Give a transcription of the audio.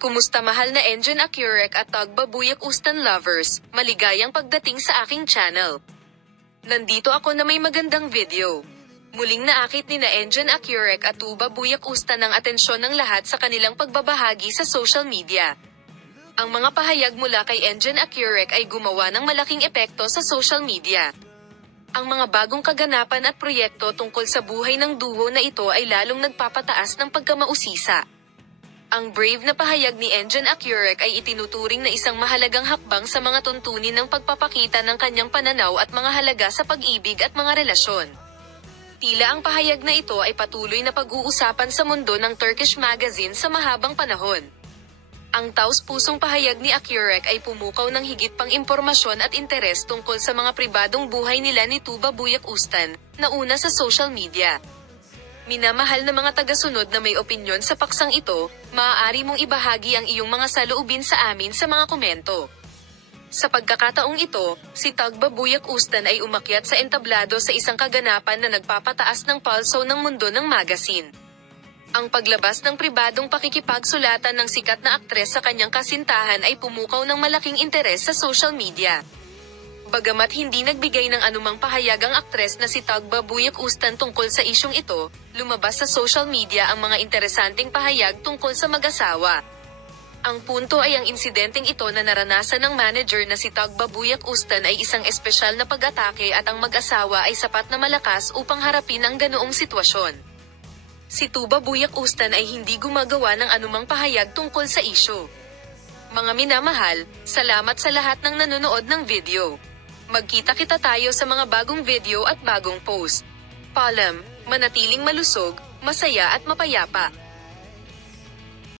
Kumusta mahal na Engine Accurek at Tagbabuyak Ustan lovers, maligayang pagdating sa aking channel. Nandito ako na may magandang video. Muling naakit ni na Engine Accurek at Tagbabuyak Ustan ang atensyon ng lahat sa kanilang pagbabahagi sa social media. Ang mga pahayag mula kay Engine Accurek ay gumawa ng malaking epekto sa social media. Ang mga bagong kaganapan at proyekto tungkol sa buhay ng duo na ito ay lalong nagpapataas ng pagkamausisa. Ang brave na pahayag ni Engine Accurek ay itinuturing na isang mahalagang hakbang sa mga tuntunin ng pagpapakita ng kanyang pananaw at mga halaga sa pag-ibig at mga relasyon. Tila ang pahayag na ito ay patuloy na pag-uusapan sa mundo ng Turkish magazine sa mahabang panahon. Ang taos-pusong pahayag ni Accurek ay pumukaw ng higit pang impormasyon at interes tungkol sa mga pribadong buhay nila ni Tagbabuyak Ustan, na una sa social media. Minamahal na mga tagasunod na may opinyon sa paksang ito, maaari mong ibahagi ang iyong mga saloobin sa amin sa mga komento. Sa pagkakataong ito, si Tagbabuyak Ustan ay umakyat sa entablado sa isang kaganapan na nagpapataas ng pulso ng mundo ng magazine. Ang paglabas ng pribadong pakikipagsulatan ng sikat na aktres sa kanyang kasintahan ay pumukaw ng malaking interes sa social media. Bagamat hindi nagbigay ng anumang pahayag ang aktres na si Tagbabuyak Ustan tungkol sa isyong ito, lumabas sa social media ang mga interesanteng pahayag tungkol sa mag-asawa. Ang punto ay ang insidenteng ito na naranasan ng manager na si Tagbabuyak Ustan ay isang espesyal na pag-atake at ang mag-asawa ay sapat na malakas upang harapin ang ganoong sitwasyon. Si Tagbabuyak Ustan ay hindi gumagawa ng anumang pahayag tungkol sa isyu. Mga minamahal, salamat sa lahat ng nanonood ng video. Magkita-kita tayo sa mga bagong video at bagong post. Paalam, manatiling malusog, masaya at mapayapa.